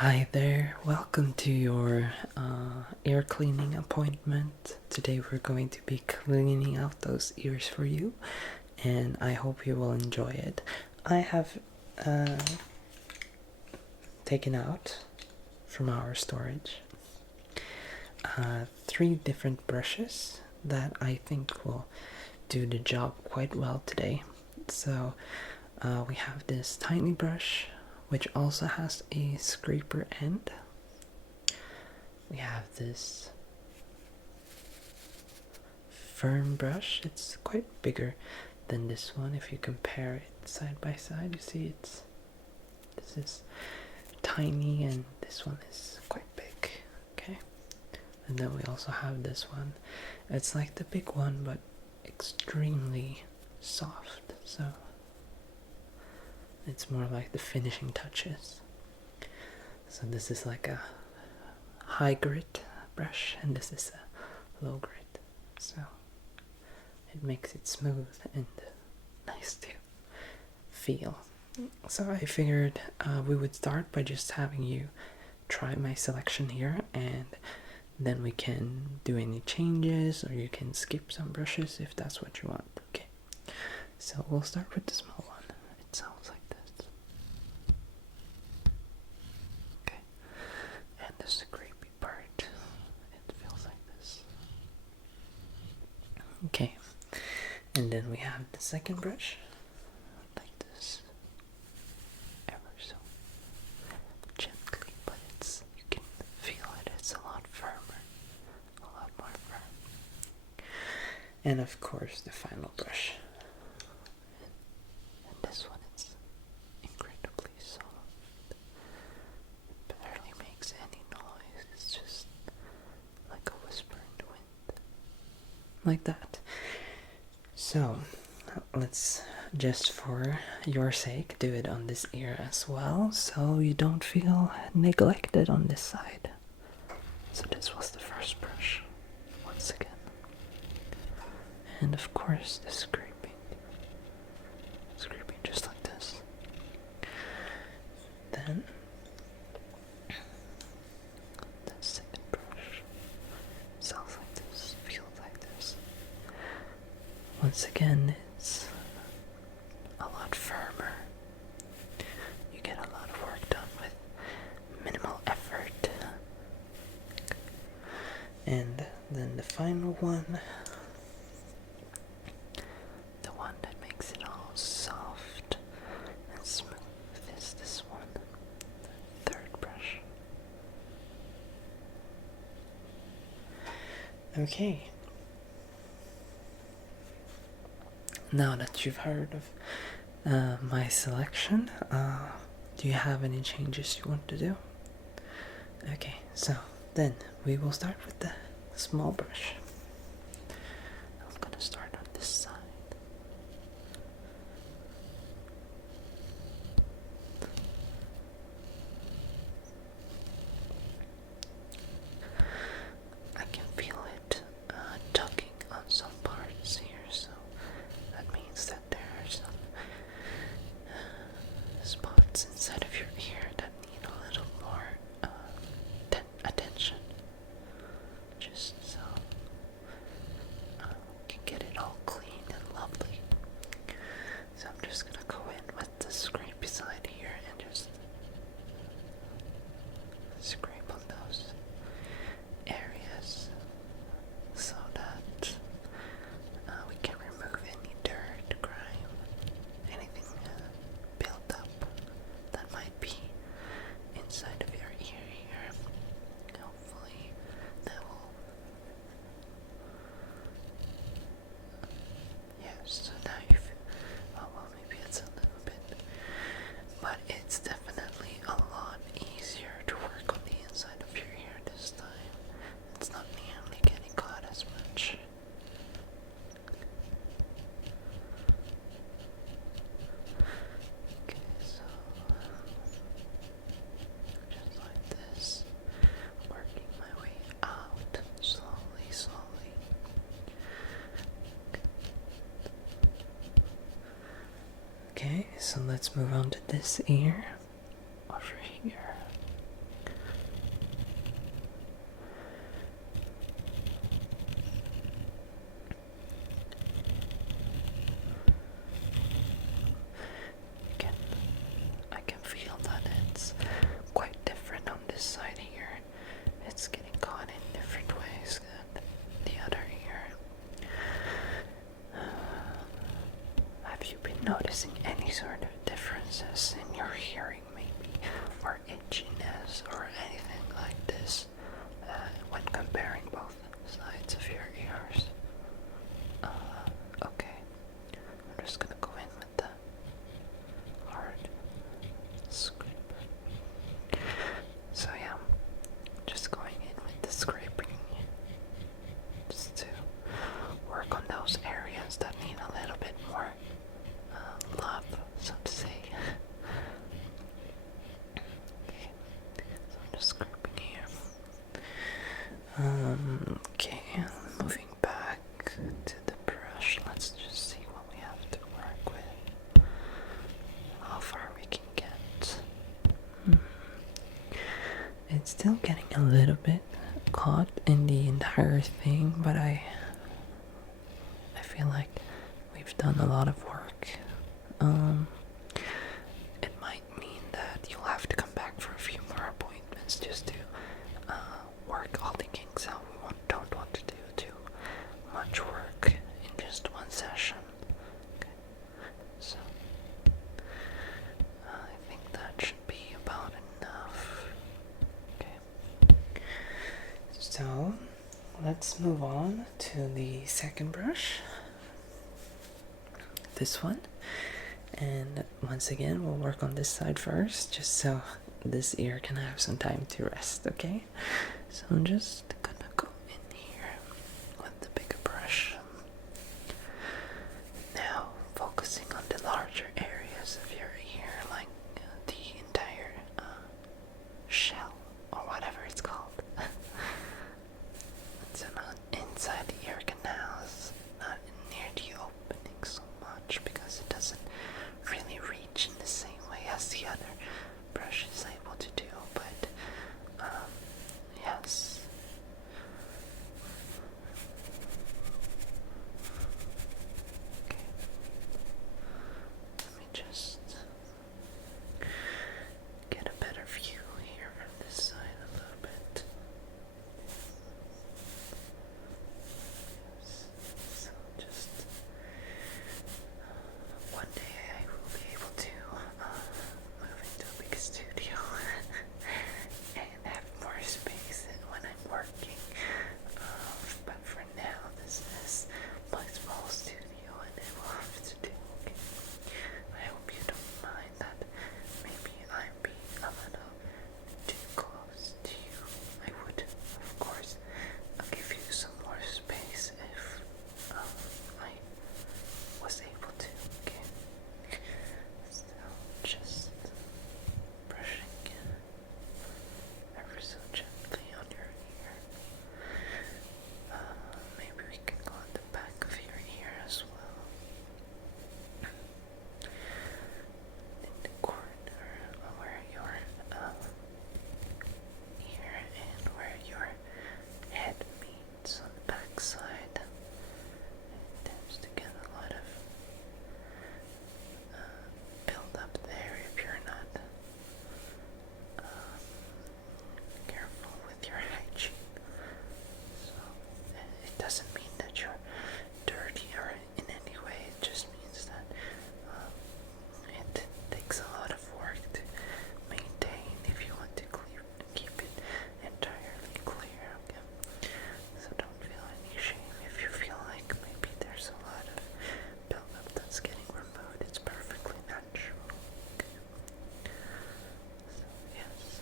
Hi there, welcome to your ear cleaning appointment. Today we're going to be cleaning out those ears for you, and I hope you will enjoy it. I have taken out from our storage 3 different brushes that I think will do the job quite well today. So we have this tiny brush, which also has a scraper end. We have this firm brush. It's quite bigger than this one. If you compare it side by side, you see this is tiny and this one is quite big. Okay, and then we also have this one. It's like the big one but extremely soft, so it's more like the finishing touches. So this is like a high grit brush and this is a low grit, so it makes it smooth and nice to feel. So I figured we would start by just having you try my selection here, and then we can do any changes, or you can skip some brushes if that's what you want. Okay, so we'll start with the small one. It sounds like this. Okay, and the scrapey part, it feels like this. Okay, and then we have the second brush, like this, ever so gently, but you can feel it, it's a lot firmer, a lot more firm. And of course the final brush, and this one is incredibly soft, it barely makes any noise, it's just like a whisper in the wind, like that. So let's, just for your sake, do it on this ear as well, so you don't feel neglected on this side. So this was the first brush, once again. And of course the scraping just like this. Then the second brush sounds like this, feels like this. Once again, it's a lot firmer. You get a lot of work done with minimal effort. And then the final one, the one that makes it all soft and smooth, is this one, the third brush. Okay. Now that you've heard of my selection, do you have any changes you want to do? Okay, so then we will start with the small brush. I'm gonna start on this side. I can feel it tugging on some parts here, so that means that there are some spots inside of your ear that need a little more attention, just so we can get it all clean and lovely. So I'm just gonna go in with the scrapey side here and just scrape on those areas so that we can remove any dirt, grime, anything built up that might be inside of your ear here. Hopefully that will, yes, so now you've, well, maybe it's a little bit, but it's definitely a lot easier to work on the inside of your ear this time. It's not nearly getting caught as much. Okay, so just like this, working my way out slowly. Okay, so let's move on to this ear over here. just scraping here. Okay, moving back to the brush. Let's just see what we have to work with. How far we can get. It's still getting a little bit caught in the entire thing, but I feel like we've done a lot of work. It might mean that you'll have to come back for a few more appointments just to work all the kinks out. We don't want to do too much work in just one session. Okay. So I think that should be about enough. Okay. So let's move on to the second brush. This one. And once again, we'll work on this side first, just so this ear can have some time to rest, okay? So I'm just gonna go in here with the bigger brush. Now, focusing on the larger areas of your ear, like the entire shell, or whatever it's called. So not inside the ear canals, not near the opening so much, because it doesn't really reach in the same way as the other brush is able to do, but yes. Okay. Let me just get a better view here from this side a little bit. Yes. So just one day I will be able to move into a big studio and have more space when I'm working. But for now, this is my small studio and I will have to do. Okay. I hope you don't mind that maybe I'm being a little too close to you. I would, of course, give you some more space if I was able to. Okay. So just brushing ever so gently on your ear. Maybe we can go on the back of your ear as well. In the corner where your ear and where your head meets on the back side. It tends to get a lot of build up there if you're not careful with your hygiene. So it doesn't mean that you're dirty or in any way. It just means that it takes a lot of work to maintain if you want to keep it entirely clear. Okay? So don't feel any shame if you feel like maybe there's a lot of buildup that's getting removed. It's perfectly natural. Okay? So yes,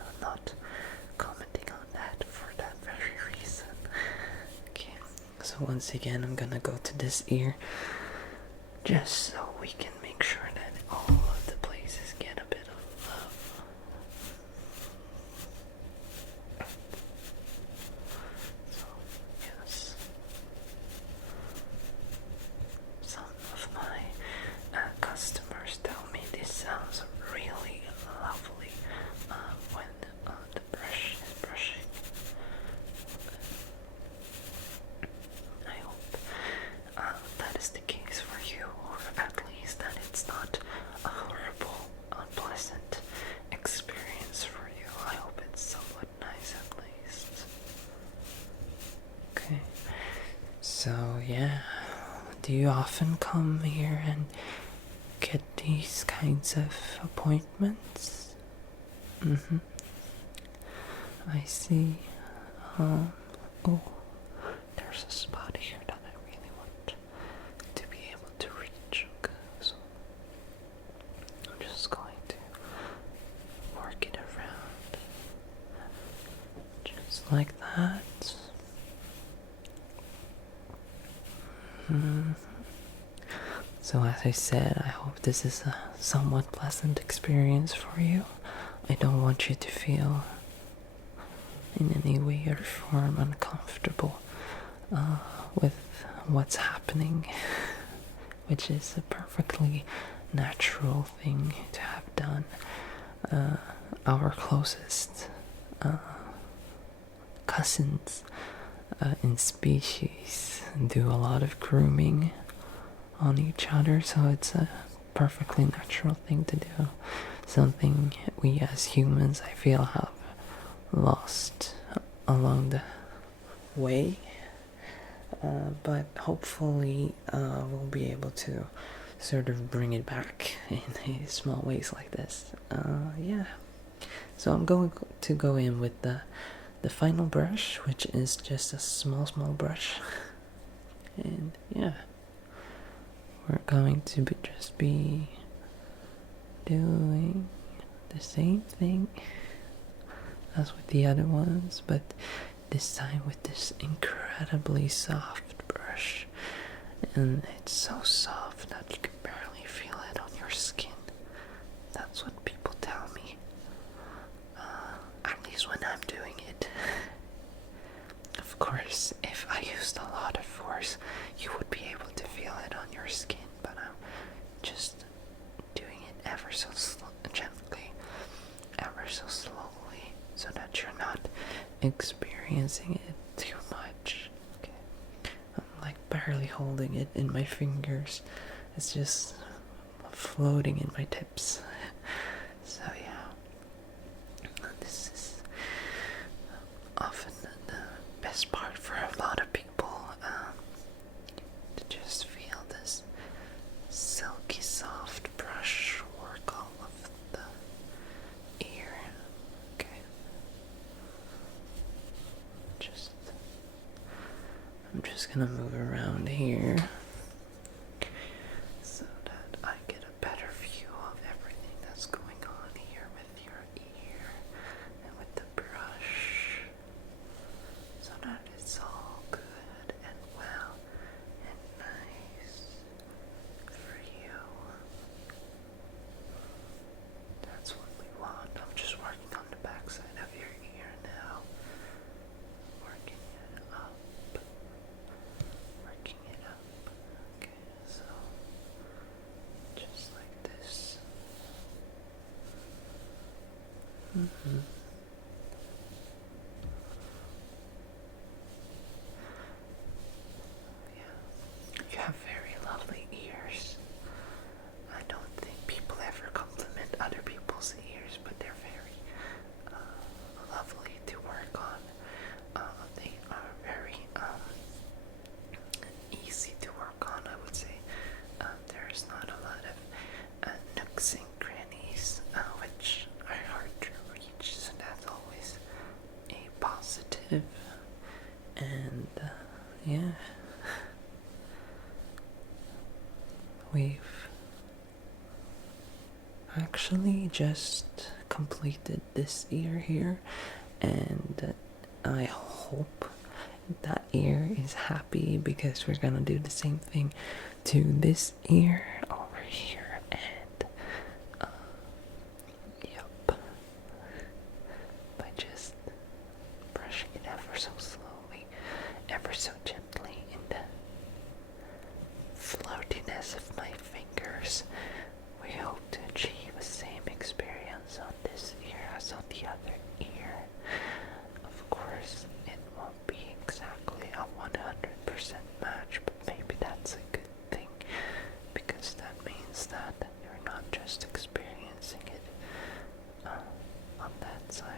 I'm not commenting on that for that very reason. Okay, so once again I'm gonna go to this ear just so we can make sure that all of the places get a bit of love. So yes, some of my customers tell me this sounds really lovely when the brush is brushing. I hope that is the case for you, or at least that it's not a horrible, unpleasant experience for you. I hope it's somewhat nice at least. Okay, so yeah, do you often come here and get these kinds of appointments? I see. Oh, there's a spot here that I really want to be able to reach. Okay, so I'm just going to work it around, just like that. So as I said, I hope this is a somewhat pleasant experience for you. I don't want you to feel in any way or form uncomfortable with what's happening, which is a perfectly natural thing to have done. Our closest cousins in species do a lot of grooming on each other, so it's a perfectly natural thing to do. Something we as humans, I feel, have lost along the way, but hopefully we'll be able to sort of bring it back in small ways like this. Yeah. So I'm going to go in with the final brush, which is just a small brush, and yeah, we're going to just be doing the same thing as with the other ones, but this time with this incredibly soft brush, and it's so soft that you can barely feel it on your skin. That's what people tell me, at least when I'm doing it. Of course, if I used a lot of force, you would be able to feel it on your skin, but I'm just doing it ever so gently, ever so slowly, so that you're not experiencing it too much. Okay. I'm like barely holding it in my fingers. It's just floating in my tips. So yeah, this is often the best part for a lot of people, to just feel this silky soft brush work all of the ear. Okay. I'm just gonna move around here so that I get a better view of everything that's going on here with your ear and with the brush, so that it's all good and well and nice for you. That's what we want. I'm just working on the backside of your ear now. Working it up. Working it up. Okay, so just like this. Yeah. You have very lovely ears. I don't think people ever compliment other people's ears, but they're very lovely to work on. They are very easy to work on, I would say. There's not a lot of nooks and crannies, which are hard to reach, so that's always a positive. And yeah, we've actually just completed this ear here, and I hope that ear is happy, because we're gonna do the same thing to this ear over here, and yep, by just brushing it ever so slowly, ever so gently, in the floatiness of my fingers, we hope to achieve the same experience on this ear as on the other ear. Of course, it won't be exactly a 100% match, but maybe that's a good thing, because that means that you're not just experiencing it on that side,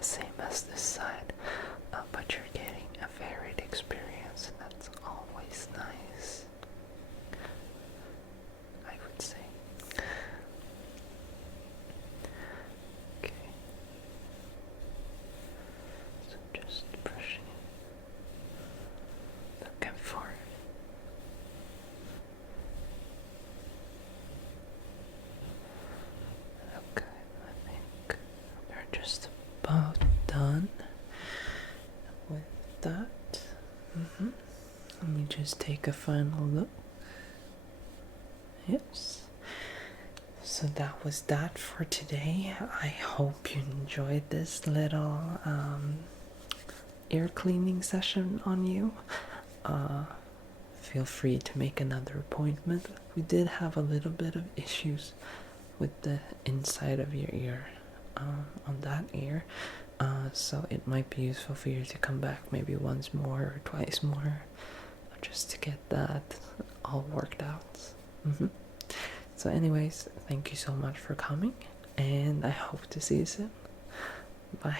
same as this side, but you're getting a varied experience, and that's always nice, I would say. Okay. So just brushing it back and forth. Okay, I think we're just about done with that. Let me just take a final look. Yes. So So that was that for today. I hope you enjoyed this little ear cleaning session on you. Feel free to make another appointment. We did have a little bit of issues with the inside of your ear, on that ear, so it might be useful for you to come back maybe once more or twice more, just to get that all worked out. So anyways, thank you so much for coming, and I hope to see you soon. Bye.